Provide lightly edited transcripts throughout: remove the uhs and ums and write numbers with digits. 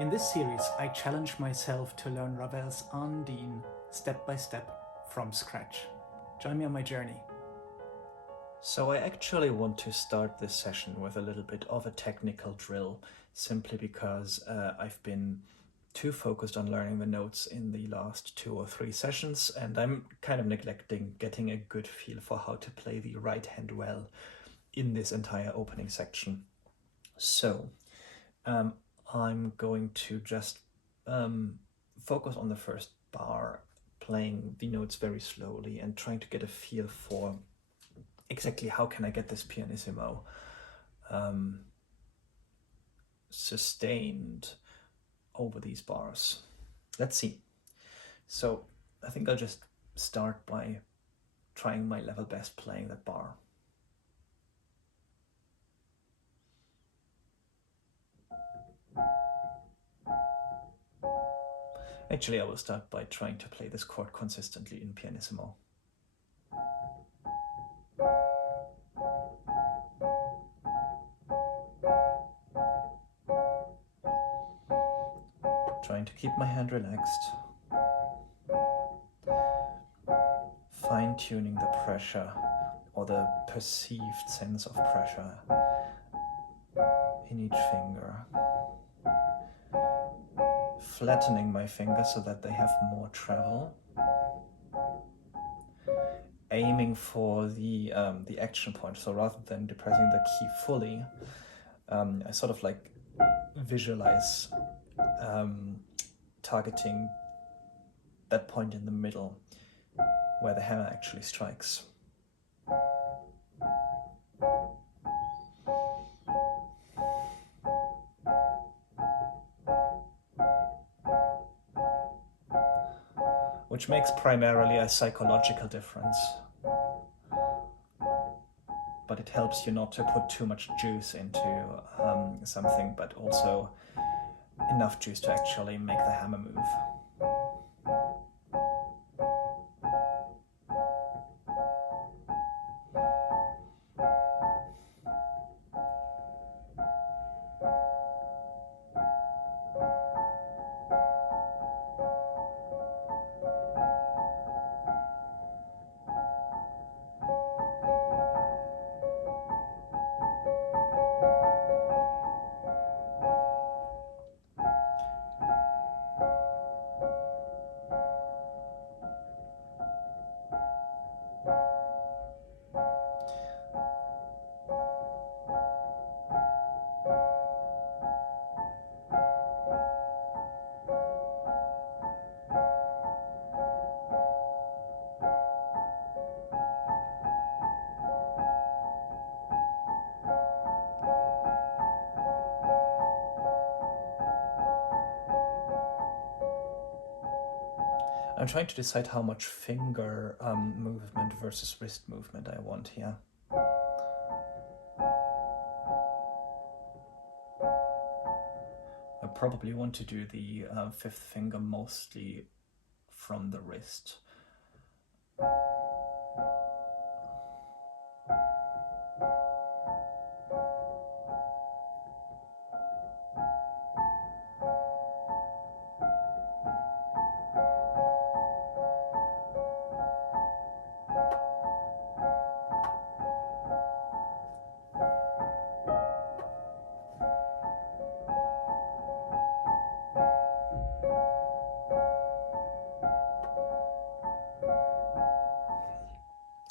In this series, I challenge myself to learn Ravel's Ondine step by step from scratch. Join me on my journey. So I actually want to start this session with a little bit of a technical drill, simply because I've been too focused on learning the notes in the last 2 or 3 sessions, and I'm kind of neglecting getting a good feel for how to play the right hand well in this entire opening section. So I'm going to just focus on the first bar, playing the notes very slowly and trying to get a feel for exactly how can I get this pianissimo sustained over these bars. Let's see. So I think I'll just start by trying my level best playing that bar. Actually, I will start by trying to play this chord consistently in pianissimo. Trying to keep my hand relaxed. Fine-tuning the pressure or the perceived sense of pressure in each finger. Flattening my fingers so that they have more travel. Aiming for the action point, so rather than depressing the key fully, I sort of like visualize targeting that point in the middle where the hammer actually strikes. Which makes primarily a psychological difference, but it helps you not to put too much juice into something, but also enough juice to actually make the hammer move. I'm trying to decide how much finger movement versus wrist movement I want here. I probably want to do the 5th finger mostly from the wrist.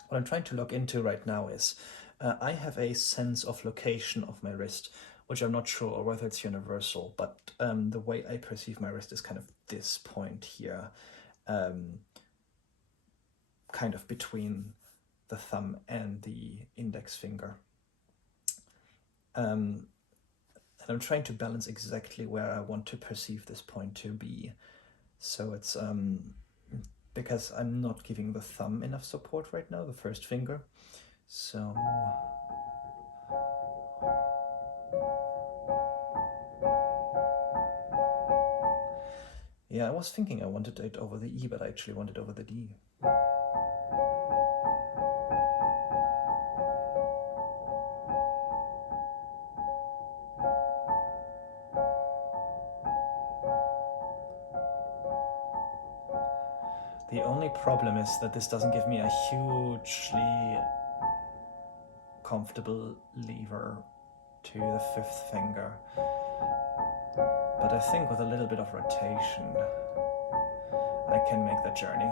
What I'm trying to look into right now is I have a sense of location of my wrist, which I'm not sure whether it's universal, but the way I perceive my wrist is kind of this point here, kind of between the thumb and the index finger. And I'm trying to balance exactly where I want to perceive this point to be. So it's because I'm not giving the thumb enough support right now, the first finger. So yeah, I was thinking I wanted it over the E, but I actually wanted it over the D. The only problem is that this doesn't give me a hugely comfortable lever to the fifth finger. But I think with a little bit of rotation, I can make the journey.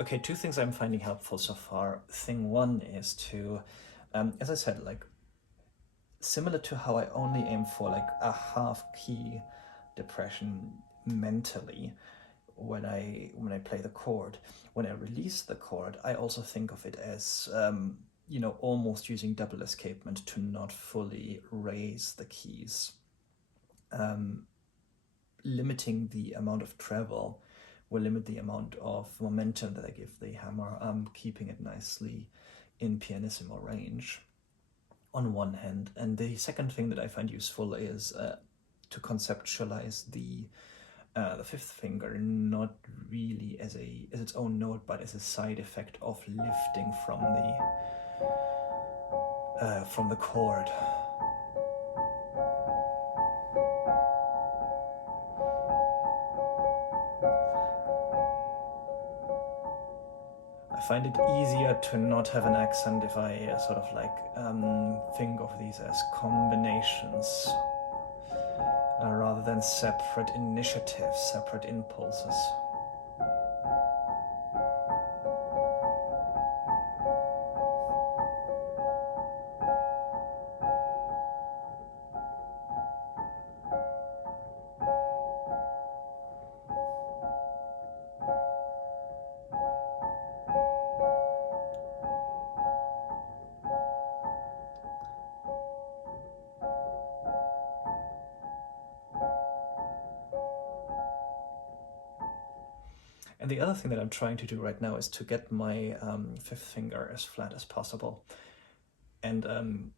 Okay, two things I'm finding helpful so far. Thing one is to, as I said, like, similar to how I only aim for like a half key depression mentally when I play the chord. When I release the chord, I also think of it as, you know, almost using double escapement to not fully raise the keys. Limiting the amount of treble will limit the amount of momentum that I give the hammer. Keeping it nicely in pianissimo range on one hand. And the second thing that I find useful is to conceptualize the fifth finger not really as its own note, but as a side effect of lifting from the chord. I find it easier to not have an accent if I sort of like think of these as combinations rather than separate initiatives, separate impulses. And the other thing that I'm trying to do right now is to get my fifth finger as flat as possible. And,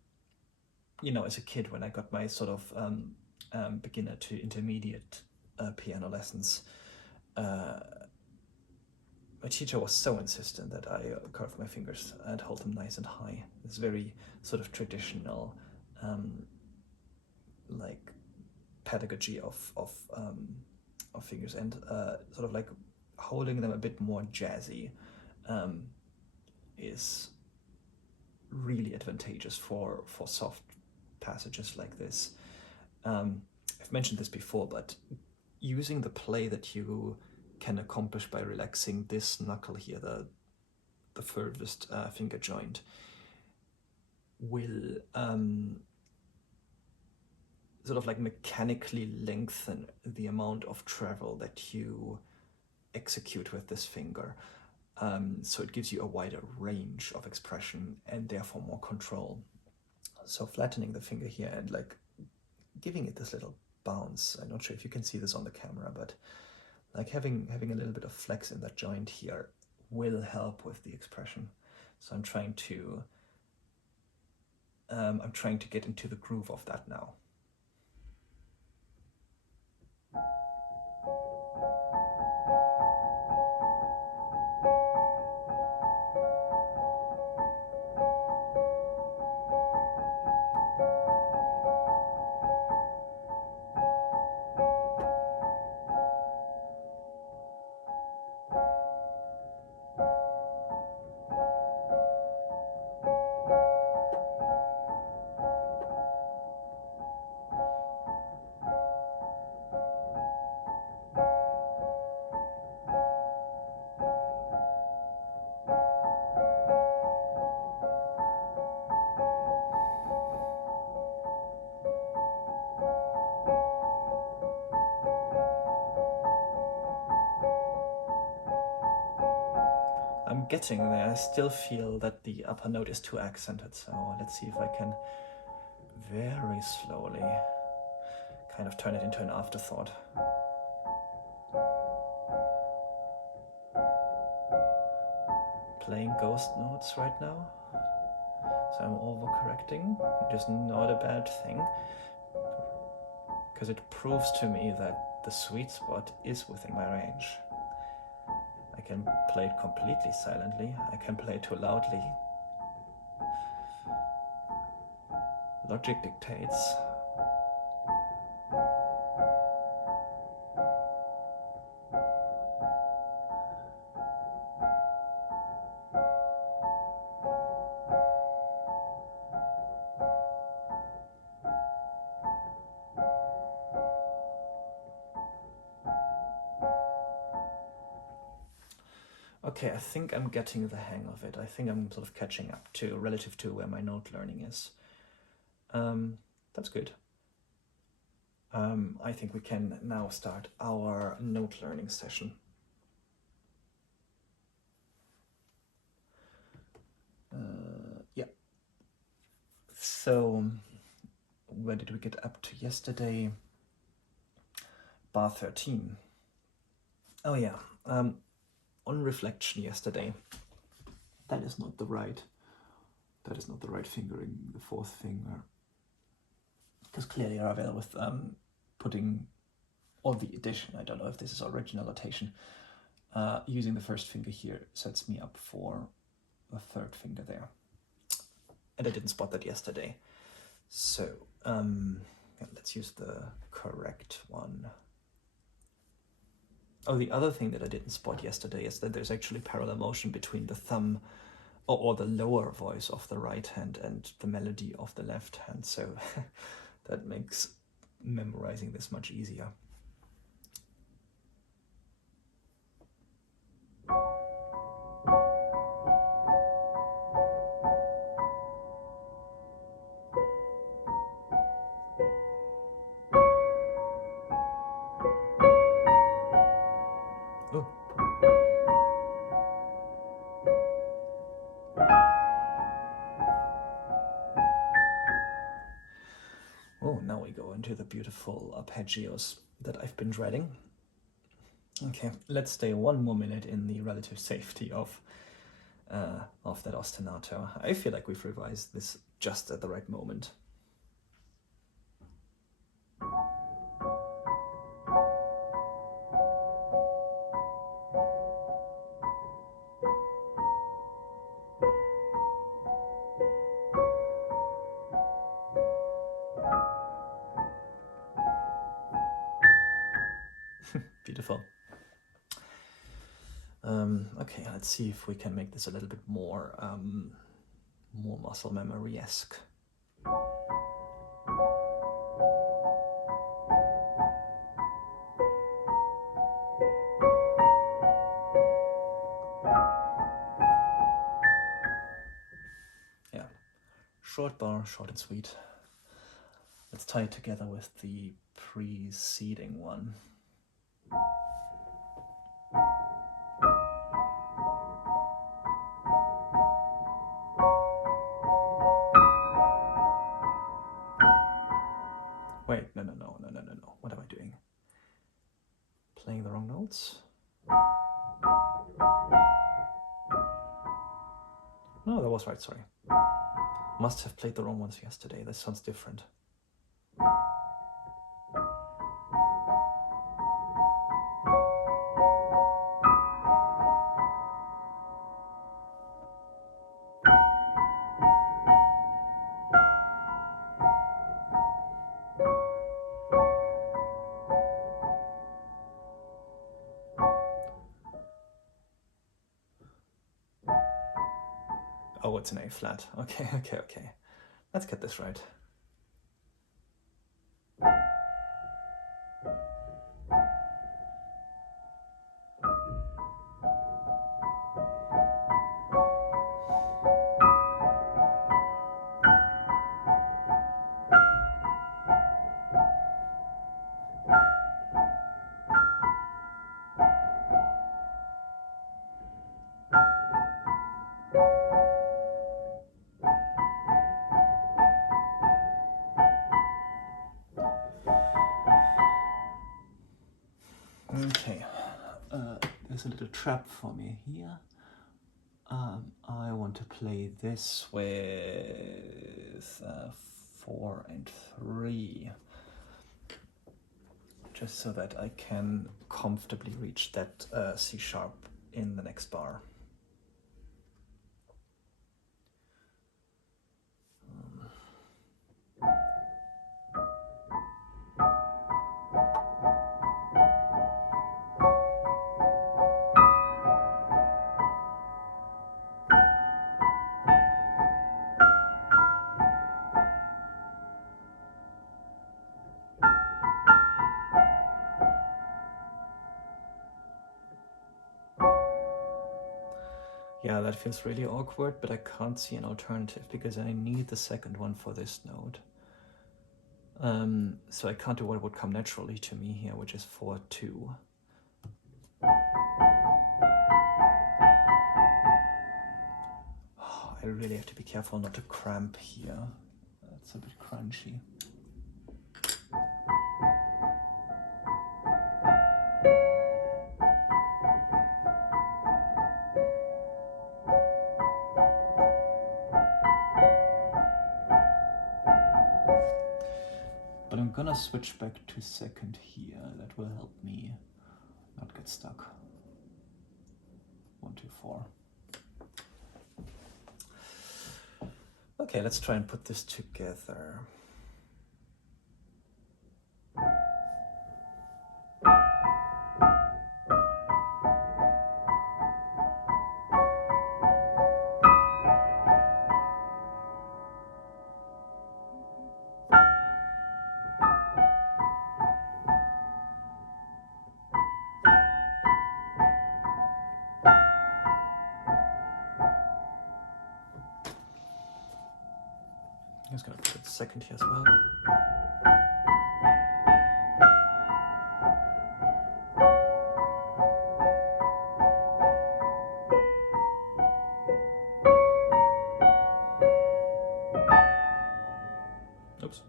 you know, as a kid, when I got my sort of beginner to intermediate piano lessons, my teacher was so insistent that I curve my fingers and hold them nice and high. It's very sort of traditional, like, pedagogy of fingers, and sort of like holding them a bit more jazzy is really advantageous for soft passages like this. I've mentioned this before, but using the play that you can accomplish by relaxing this knuckle here, the furthest finger joint, will sort of like mechanically lengthen the amount of treble that you execute with this finger. So it gives you a wider range of expression and therefore more control. So flattening the finger here and like giving it this little bounce. I'm not sure if you can see this on the camera, but like having a little bit of flex in that joint here will help with the expression. So I'm trying to get into the groove of that now. I'm getting there. I still feel that the upper note is too accented, so let's see if I can very slowly kind of turn it into an afterthought. Playing ghost notes right now, so I'm overcorrecting, which is not a bad thing, because it proves to me that the sweet spot is within my range. I can play it completely silently, I can play it too loudly. Logic dictates. Okay, I think I'm getting the hang of it. I think I'm sort of catching up to, relative to where my note learning is. That's good. I think we can now start our note learning session. Yeah. So, where did we get up to yesterday? Bar 13. Oh yeah. On reflection yesterday, that is not the right fingering, the fourth finger. Because clearly Ravel with putting, or the addition, I don't know if this is original notation, using the first finger here sets me up for the third finger there. And I didn't spot that yesterday. So let's use the correct one. Oh, the other thing that I didn't spot yesterday is that there's actually parallel motion between the thumb or the lower voice of the right hand and the melody of the left hand. So that makes memorizing this much easier. Oh, now we go into the beautiful arpeggios that I've been dreading. Okay, let's stay one more minute in the relative safety of that ostinato. I feel like we've revised this just at the right moment. Beautiful. Okay, let's see if we can make this a little bit more muscle memory-esque. Yeah, short bar, short and sweet. Let's tie it together with the preceding one. Wait, no. What am I doing? Playing the wrong notes? No, that was right, sorry. Must have played the wrong ones yesterday. This sounds different. Oh, it's an A flat. Okay. Let's get this right. there's a little trap for me here. I want to play this with 4 and 3, just so that I can comfortably reach that C sharp in the next bar. Yeah, that feels really awkward, but I can't see an alternative because I need the second one for this note. So I can't do what would come naturally to me here, which is 4-2. Oh, I really have to be careful not to cramp here. That's a bit crunchy. But I'm gonna switch back to second here. That will help me not get stuck. 1, 2, 4. Okay, let's try and put this together. I'm just gonna put it second here as well. Oops.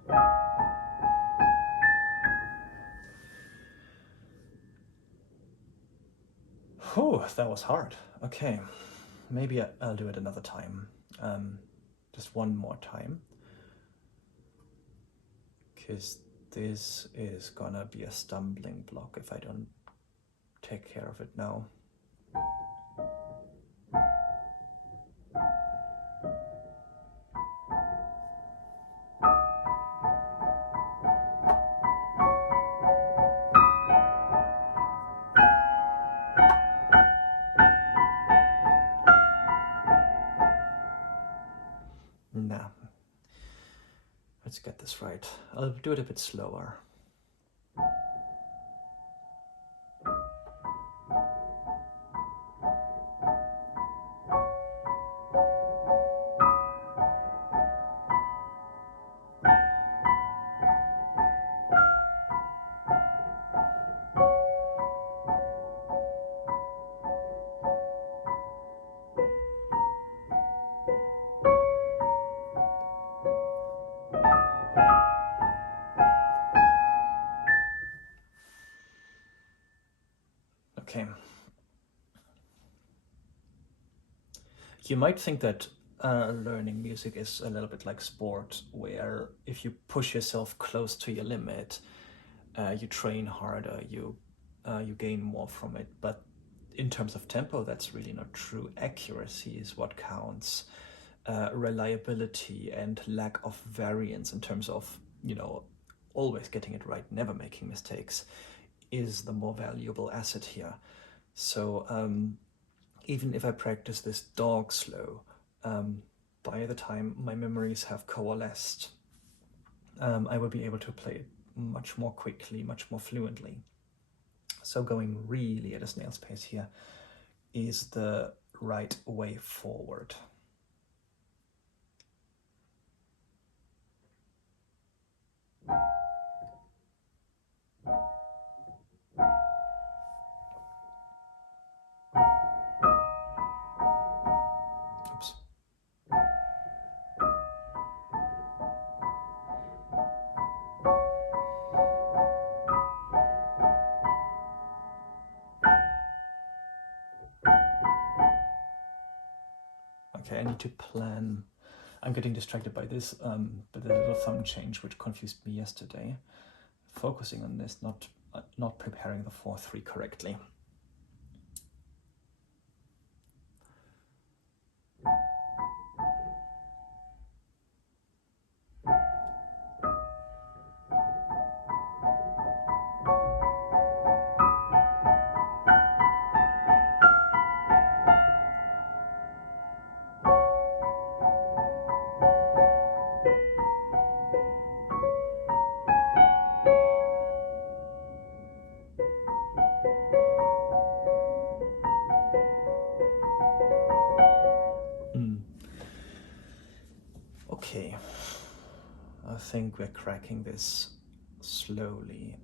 Oh, that was hard. Okay, maybe I'll do it another time. Just one more time. Because this is gonna be a stumbling block if I don't take care of it now. Nah. Let's get this right. I'll do it a bit slower. Okay. You might think that learning music is a little bit like sport, where if you push yourself close to your limit, you train harder, you gain more from it. But in terms of tempo, that's really not true. Accuracy is what counts. Reliability and lack of variance in terms of, always getting it right, never making mistakes, is the more valuable asset here. So even if I practice this dog slow, by the time my memories have coalesced, I will be able to play it much more quickly, much more fluently. So going really at a snail's pace here is the right way forward. Oops. Okay, I need to plan. I'm getting distracted by this, but the little thumb change which confused me yesterday. Focusing on this, not preparing the 4/3 correctly. Okay, I think we're cracking this slowly.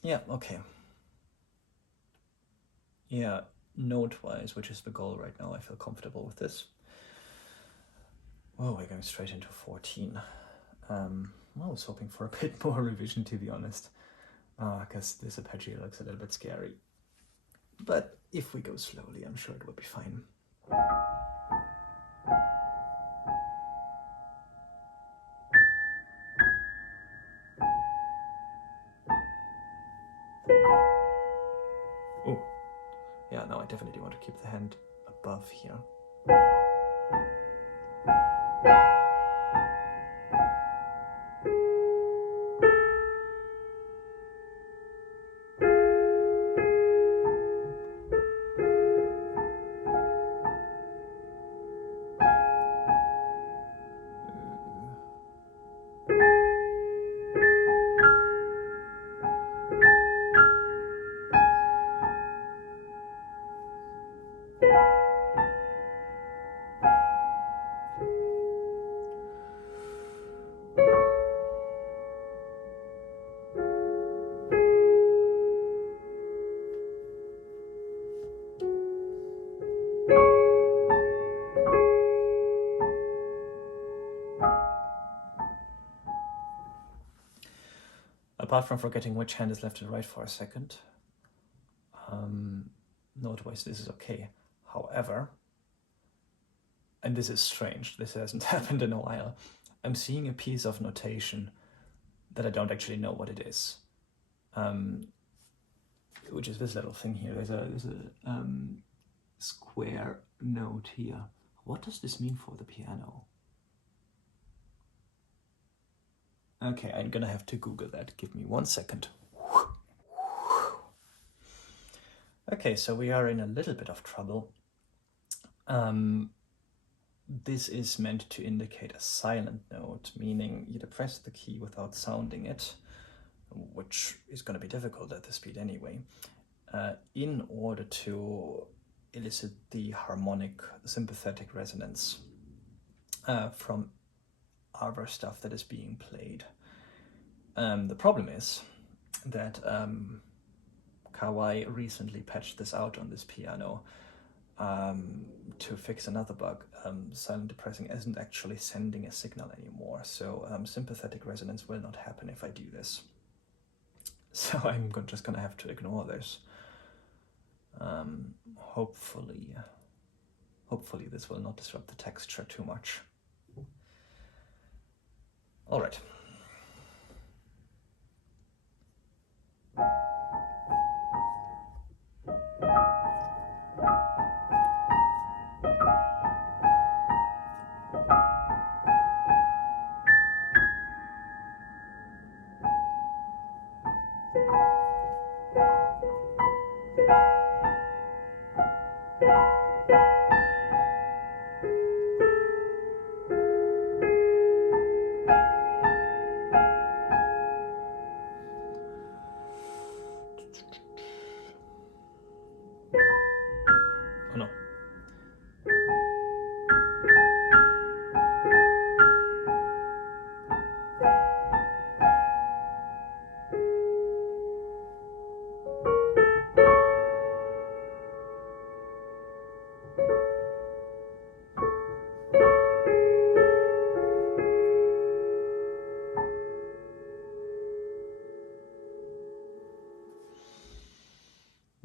Yeah, okay. Yeah, note-wise, which is the goal right now, I feel comfortable with this. Oh, we're going straight into 14. I was hoping for a bit more revision, to be honest, because this arpeggio looks a little bit scary. But if we go slowly, I'm sure it will be fine. Oh, yeah, no, I definitely want to keep the hand above here. Apart from forgetting which hand is left and right for a second, note-wise this is okay. However, and this is strange, this hasn't happened in a while, I'm seeing a piece of notation that I don't actually know what it is, which is this little thing here. There's a square note here. What does this mean for the piano? Okay, I'm gonna have to Google that. Give me 1 second. Okay, so we are in a little bit of trouble. This is meant to indicate a silent note, meaning you depress the key without sounding it, which is going to be difficult at this speed anyway, in order to elicit the harmonic sympathetic resonance from other stuff that is being played. The problem is that Kawai recently patched this out on this piano to fix another bug. Silent depressing isn't actually sending a signal anymore, so sympathetic resonance will not happen if I do this. So I'm just gonna have to ignore this. Hopefully this will not disrupt the texture too much. All right.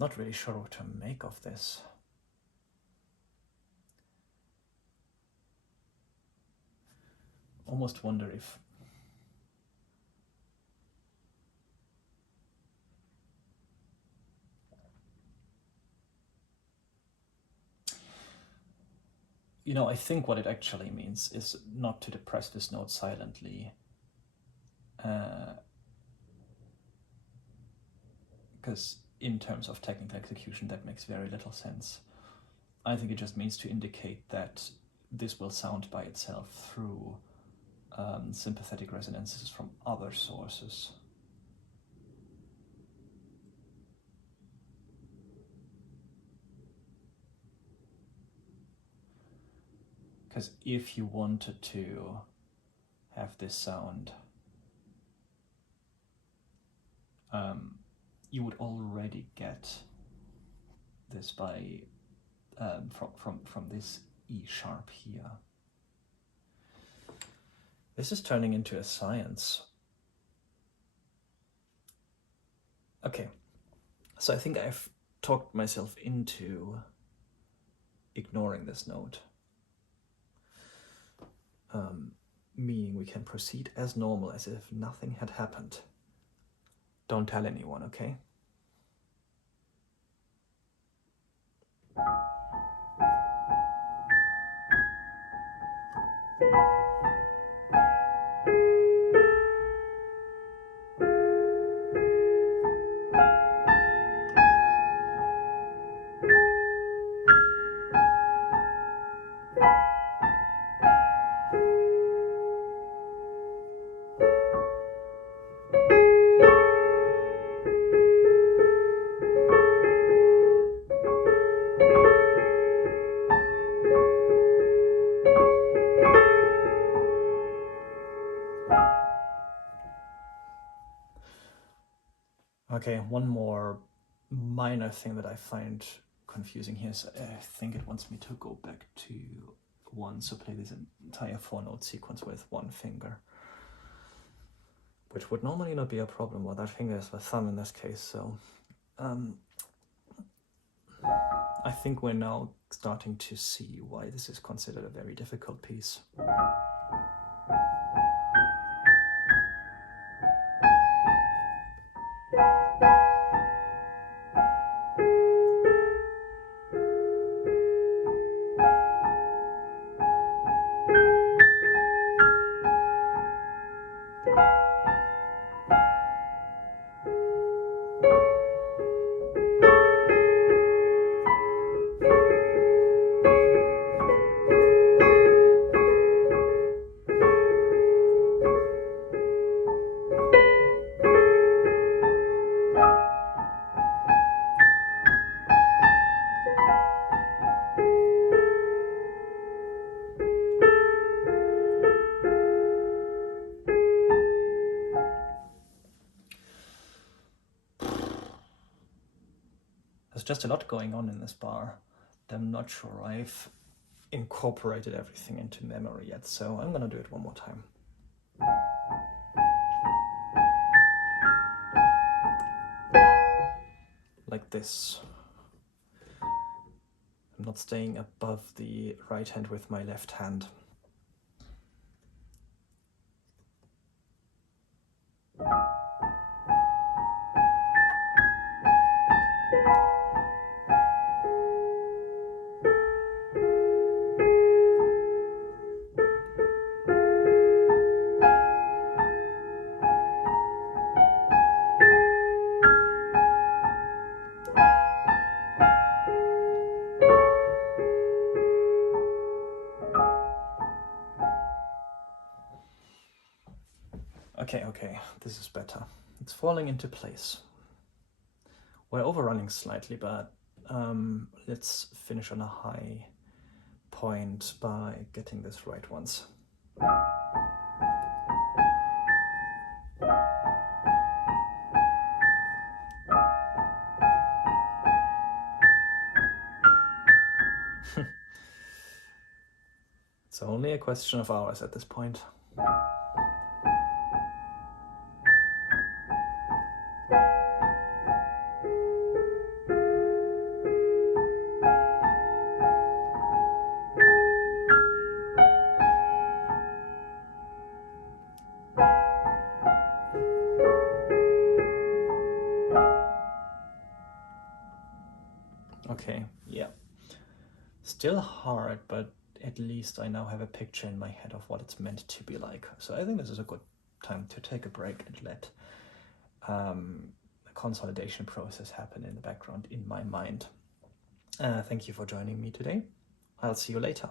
Not really sure what to make of this. Almost wonder if I think what it actually means is not to depress this note silently, because in terms of technical execution that makes very little sense. I think it just means to indicate that this will sound by itself through sympathetic resonances from other sources. Because if you wanted to have this sound, you would already get this by from this E sharp here. This is turning into a science. Okay, so I think I've talked myself into ignoring this note. Meaning we can proceed as normal, as if nothing had happened. Don't tell anyone, okay? Okay, one more minor thing that I find confusing here is I think it wants me to go back to 1, so play this entire 4-note sequence with one finger, which would normally not be a problem. Well, that finger is the thumb in this case, so I think we're now starting to see why this is considered a very difficult piece. There's just a lot going on in this bar. I'm not sure I've incorporated everything into memory yet, so I'm gonna do it one more time. Like this. I'm not staying above the right hand with my left hand. Okay, this is better. It's falling into place. We're overrunning slightly, but let's finish on a high point by getting this right once. It's only a question of hours at this point. Okay, yeah. Still hard, but at least I now have a picture in my head of what it's meant to be like. So I think this is a good time to take a break and let the consolidation process happen in the background in my mind. Thank you for joining me today. I'll see you later.